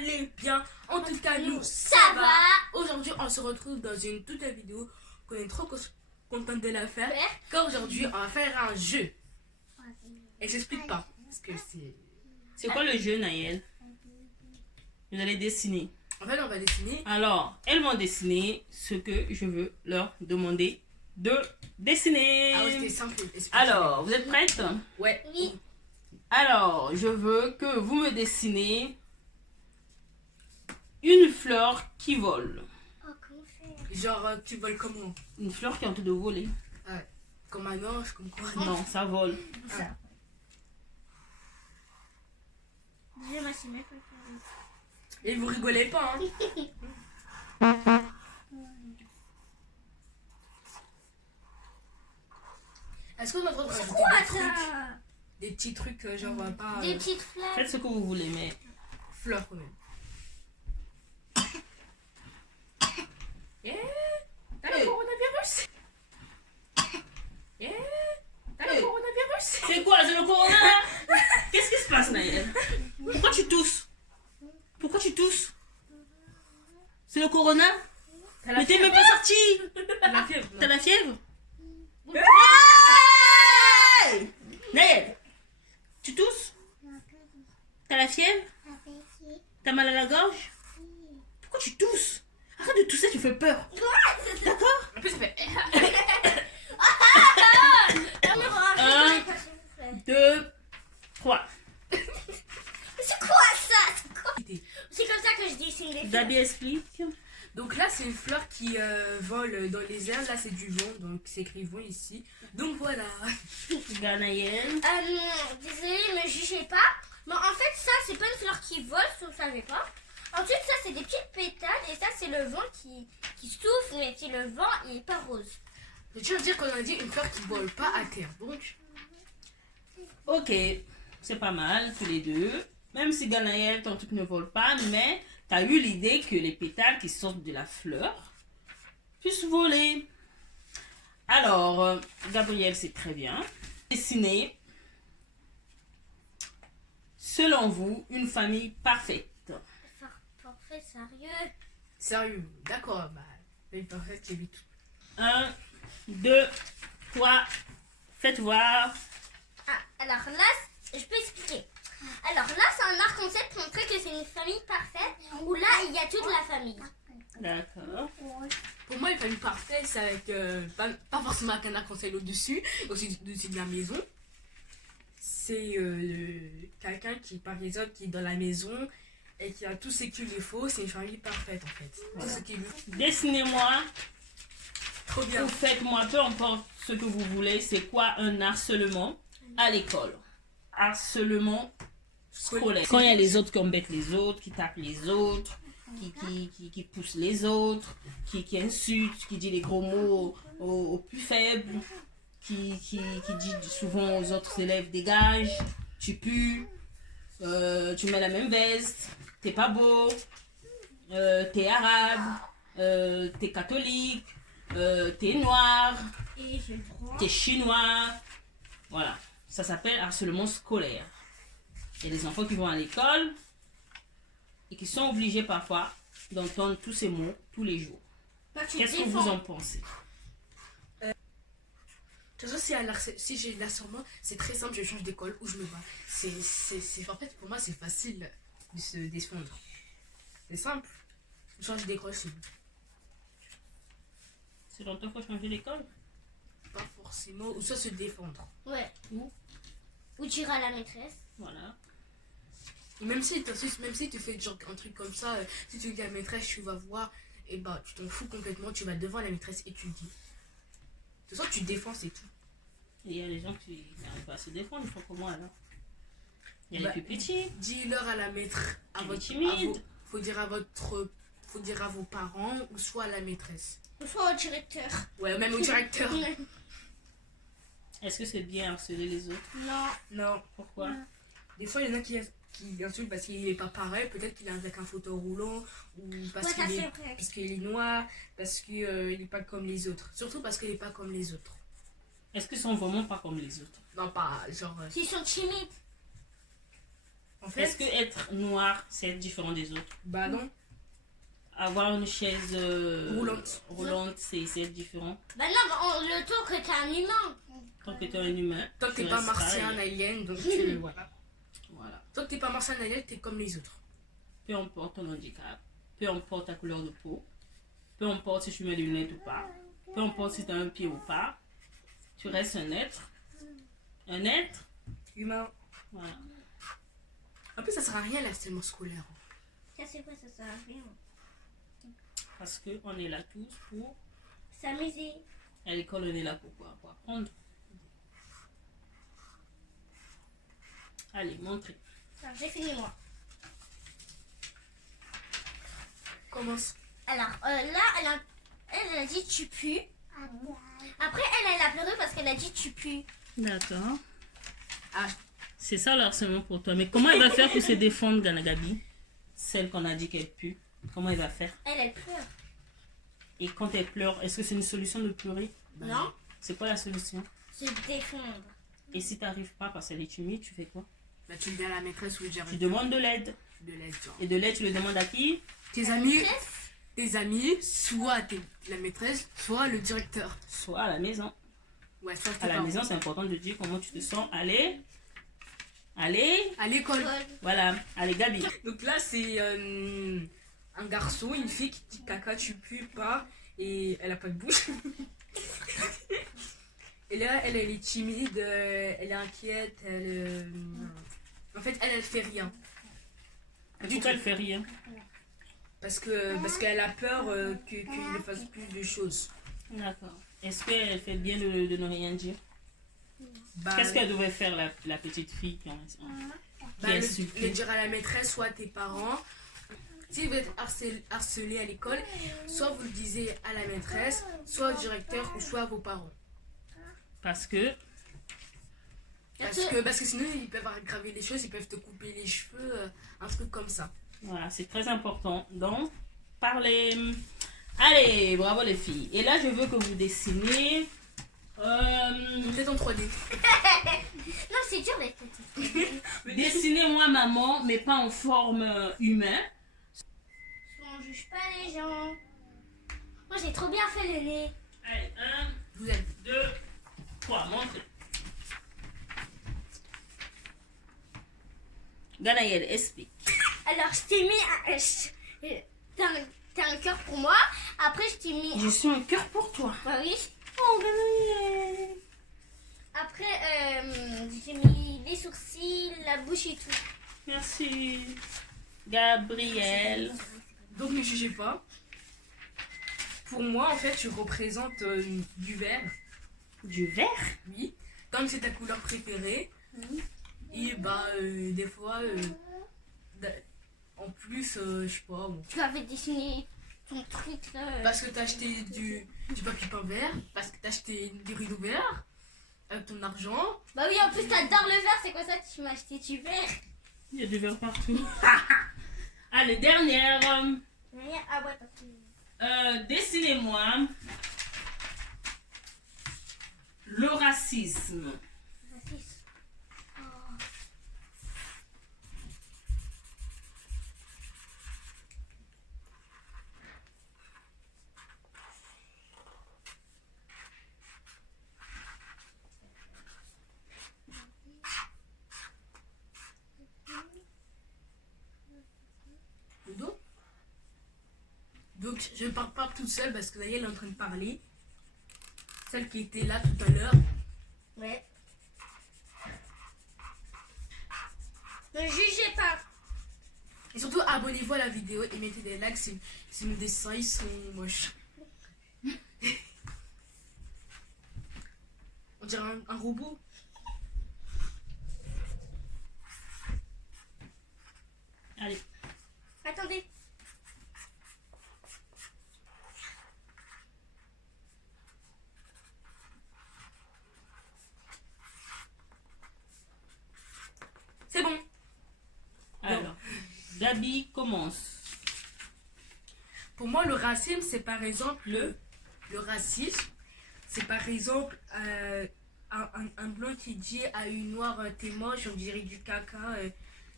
allez bien. En tout cas, nous, ça va. Aujourd'hui, on se retrouve dans une toute vidéo qu'on est trop content de la faire. Car aujourd'hui, on va faire un jeu. Et j'explique pas. Parce que c'est... C'est quoi le jeu, Naël? Vous allez dessiner. En fait, on va dessiner. Alors, elles vont dessiner ce que je veux leur demander de dessiner. Ah ouais, c'était simple. Alors, vous êtes prêtes? Ouais. Oui. Alors, je veux que vous me dessinez une fleur qui vole. Oh, comment faire? Genre, tu voles comment? Une fleur qui est en train de voler. Ah ouais. Comme un ange, comme quoi? Non, ça vole. Ah. Déjà, moi, c'est ma préférée. Et vous rigolez pas, hein? Est-ce qu'on a le droit de rajouter Quoi des trucs? ça? Des petits trucs, genre pas... Des petites fleurs. Faites ce que vous voulez, mais... fleurs quand même. Yeah. T'as le coronavirus? Yeah. T'as le coronavirus? C'est quoi, c'est le corona? Qu'est-ce qui se passe, Naël? Pourquoi tu tousses? Pourquoi tu tousses? C'est le corona? T'as Mais t'es même pas sorti. T'as la fièvre. T'as la fièvre? Hey. Hey! Naël, tu tousses? T'as la fièvre? T'as mal à la gorge? Pourquoi tu tousses? Arrête de tousser, tu fais peur. D'accord? En plus, ça fait... 1, 2, 3. C'est quoi ça? C'est comme ça que je dessine les fleurs. Dabi explique. Donc là, c'est une fleur qui vole dans les airs. Là, c'est du vent. Donc, c'est écrit vent ici. Donc, voilà. Naël. Désolée, me jugez pas. Mais en fait, ça, c'est pas une fleur qui vole, si vous ne savez pas. Ensuite, ça, c'est des petites pétales. Et ça, c'est le vent qui souffle. Mais c'est le vent, il est pas rose. Mais tu veux dire qu'on a dit une fleur qui vole pas à terre. Donc, Ok, c'est pas mal, tous les deux. Même si Ganaël, ton truc ne vole pas, mais tu as eu l'idée que les pétales qui sortent de la fleur puissent voler. Alors, Gabriel, c'est très bien. Dessinez, selon vous, une famille parfaite. Parfait, sérieux. sérieux. D'accord. Bah, c'est parfait, c'est vite. 1, 2, 3, faites voir. Ah, alors là, je peux expliquer. Alors là, c'est un arc-en-ciel pour montrer que c'est une famille parfaite où là, il y a toute la famille. D'accord. Pour moi, une famille parfaite, c'est avec pas forcément avec un arc-en-ciel au-dessus, aussi de la maison. C'est quelqu'un qui, par exemple, qui est dans la maison et qui a tout ce qu'il lui faut. C'est une famille parfaite, en fait. Voilà. Tout ce qu'il lui faut. Dessinez-moi, Trop bien. ou faites-moi, peu importe ce que vous voulez, c'est quoi un harcèlement à l'école? Harcèlement scolaire. Quand il y a les autres qui embêtent les autres, qui tapent les autres, qui poussent les autres, qui insultent, qui dit les gros mots aux plus faibles, qui dit souvent aux autres élèves dégage, tu pues, tu mets la même veste, t'es pas beau, t'es arabe, t'es catholique, t'es noir, Et j'ai le droit. t'es chinois. Voilà, ça s'appelle harcèlement scolaire. Il y a des enfants qui vont à l'école et qui sont obligés parfois d'entendre tous ces mots tous les jours. Qu'est-ce que vous en pensez? De toute façon, si j'ai de l'harcèlement, c'est très simple, je change d'école où je me bats. En fait, pour moi, c'est facile de se défendre. C'est simple. Je change d'école, c'est bon. Selon toi, il faut changer d'école? Pas forcément. Ou soit se défendre. Ouais. Où? Ou tu iras à la maîtresse. Voilà. Et même si tu fais genre un truc comme ça, si tu dis à la maîtresse, tu vas voir, et bah tu t'en fous complètement, tu vas devant la maîtresse et tu le dis. De toute façon, tu te défends, c'est tout. Et il y a des gens qui n'arrivent pas à se défendre, ils font comment alors? Il y a Bah, les plus petits. Dis-leur à la maîtresse, Timide. faut dire à vos parents ou soit à la maîtresse. Ou soit au directeur. Ouais, même au directeur. Est-ce que c'est bien harceler les autres? Non. Non. Pourquoi? Des fois, il y en a qui insultent parce qu'il est pas pareil, peut-être qu'il est avec un fauteuil roulant, ou parce Ouais, ça qu'il c'est est, vrai. parce qu'il est noir, parce qu'il est pas comme les autres. Surtout parce qu'il est pas comme les autres. Est-ce qu'ils sont vraiment pas comme les autres? Non, pas genre. S'ils sont timides. En fait, Est-ce que être noir, c'est être différent des autres? bah non. Avoir une chaise Roulante. c'est être différent. Bah non, le temps que t'es un humain. Tant que tu es un humain. Tant que tu t'es pas restes martien, un pareil. alien, donc voilà. Voilà. Tant que t'es pas martien, un alien, t'es comme les autres. Peu importe ton handicap, peu importe ta couleur de peau, peu importe si tu mets des lunettes ou pas, peu importe si tu as un pied ou pas, tu restes un être. Un être. Humain. Voilà. En plus, ça sert à rien l'harcèlement scolaire. Ça c'est quoi, ça sert à rien. Parce qu'on est là tous pour. S'amuser. À l'école, on est là pour quoi? Pour apprendre. Allez, montrez. Alors, j'ai fini moi. Commence. Alors là, elle a dit tu pues. Après, elle a pleuré parce qu'elle a dit tu pues. D'accord. Ah, C'est ça le harcèlement pour toi. Mais comment elle va faire pour se défendre, Ganagabi? Celle qu'on a dit qu'elle pue. Comment elle va faire? Elle pleure. Et quand elle pleure, est-ce que c'est une solution de pleurer? Non, C'est quoi la solution? se défendre. Et si tu n'arrives pas parce qu'elle est timide, tu fais quoi? bah tu dis à la maîtresse ou le Tu directeur demandes de l'aide. de l'aide. Genre. Et de l'aide, tu le demandes à qui? Tes amis, soit la maîtresse, soit le directeur. Soit à la maison. Ouais, soit tes À la parents. maison, c'est important de dire comment tu te sens. Allez, À l'école. voilà, allez Gabi. Donc là, c'est un garçon, une fille qui dit caca, tu pues pas, et elle a pas de bouche. Et là, elle est timide, elle est inquiète, en fait, elle fait rien. Pourquoi elle fait rien? Parce qu'elle a peur qu'il ne fasse plus de choses. D'accord. Est-ce qu'elle fait bien de ne rien dire? Bah, Qu'est-ce qu'elle devrait faire, la petite fille qui bah, est le suppliée? dire à la maîtresse, soit tes parents. Si vous êtes harcelé à l'école, soit vous le disiez à la maîtresse, soit au directeur ou soit à vos parents. Parce que Parce que sinon, ils peuvent aggraver les choses, ils peuvent te couper les cheveux, un truc comme ça. voilà, c'est très important. Donc, parlez. Allez, bravo les filles. Et là, je veux que vous dessinez. Peut-être en 3D. Non, c'est dur les petites. Dessinez-moi maman, mais pas en forme humaine. On juge pas les gens. Moi, j'ai trop bien fait le nez. Allez, 1, Vous êtes 2, 3, montrez. Ganaël, explique. Alors, je t'ai mis t'as un cœur pour moi. Après, je t'ai mis... Je suis un cœur pour toi. Bah oui. Oh, Ganaël. Après, j'ai mis les sourcils, la bouche et tout. Merci. Gabriel. Donc ne jugez pas. Pour moi, en fait, je représente du vert. Du vert? Oui. Comme c'est ta couleur préférée. Et bah, des fois, en plus, je sais pas. Bon. Tu avais dessiné ton truc là. Parce que t'as acheté du papier peint vert. Parce que t'as acheté des rideaux verts. Avec ton argent. Bah oui, en plus, t'adores le vert. C'est quoi ça? Tu m'as acheté du vert. Il y a du vert partout. Allez, dernière. Ah ouais, parce que... Dessinez-moi le racisme. Donc, je ne parle pas toute seule parce que là, elle est en train de parler. Celle qui était là tout à l'heure. Ouais. Ne jugez pas. Et surtout, abonnez-vous à la vidéo et mettez des likes si nos dessins ils sont moches. On dirait un robot. Allez. Attendez. C'est bon. Alors, Gabi commence. Pour moi, le racisme, c'est par exemple le racisme, c'est par exemple un blanc qui dit à une noire t'es moche, on dirait du caca,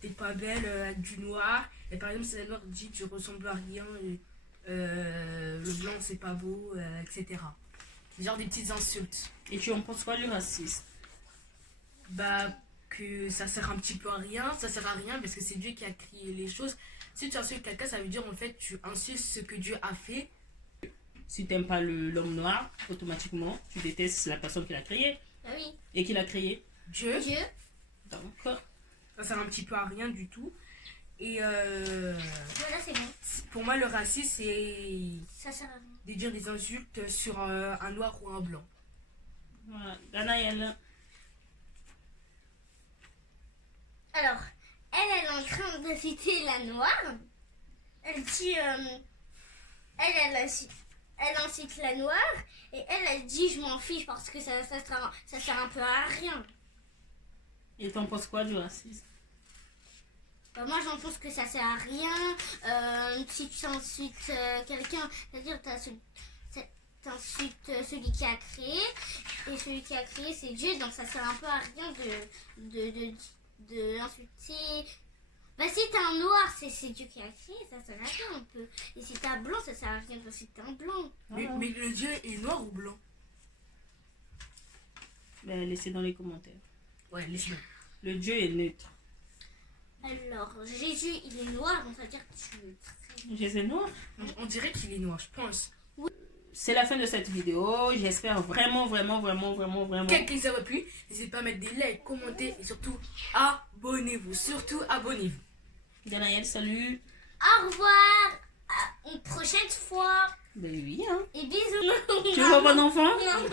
t'es pas belle avec du noir. Et par exemple, si la noire dit tu ressembles à rien, le blanc c'est pas beau, etc. Genre des petites insultes. Et tu en penses quoi du racisme? Bah, que ça sert un petit peu à rien, ça sert à rien parce que c'est Dieu qui a créé les choses. Si tu insultes quelqu'un, ça veut dire en fait tu insultes ce que Dieu a fait. Si t'aimes pas l'homme noir, automatiquement, tu détestes la personne qui l'a créé. Ah oui. Et qui l'a créé. Dieu, Dieu. Donc, ça sert un petit peu à rien du tout. Et Voilà, c'est bon. pour moi, le racisme, c'est Ça sert à rien. de dire des insultes sur un noir ou un blanc. voilà. Danaël. Alors, elle est en train de citer la noire. Elle dit, elle incite la noire et elle dit je m'en fiche parce que ça sert un peu à rien. Et t'en penses quoi du racisme? Bah, moi j'en pense que ça sert à rien. Si tu insultes quelqu'un, c'est-à-dire t'insultes celui qui a créé et celui qui a créé c'est Dieu, donc ça sert un peu à rien de l'insulter. Bah si t'es un noir, c'est Dieu qui a créé, ça sert à rien un peu. Et si t'es un blanc, ça sert à rien de citer un blanc. Mais le Dieu est noir ou blanc? Ben, laissez dans les commentaires. Ouais, laisse-le. Le Dieu est neutre. Alors, Jésus, il est noir, donc ça veut dire que tu es très... Jésus est noir. On dirait qu'il est noir, je pense. C'est la fin de cette vidéo. J'espère vraiment. Quel qu'il aurait pu, n'hésitez pas à mettre des likes, commenter et surtout abonnez-vous. Surtout abonnez-vous. Danaël, salut. Au revoir, à une prochaine fois. Ben oui, hein. Et bisous. Tu veux avoir un enfant? Non.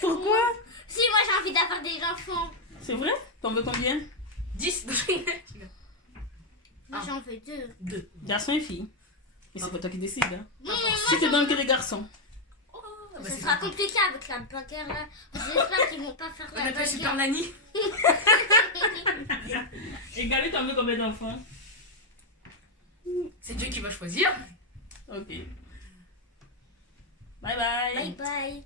Pourquoi? Si, moi j'ai envie d'avoir des enfants. C'est vrai? T'en veux combien? 10. Moi j'en veux 2. 2. Garçon et fille. Mais c'est pas toi qui décides. Hein. Non, Si tu donnes que des garçons. ça sera compliqué avec la bagarre là. J'espère qu'ils vont pas faire On la appelle Super bagarre. Nanny. Et Gabi, t'en veux combien d'enfants? C'est Dieu qui va choisir. Ok. Bye bye. Bye bye.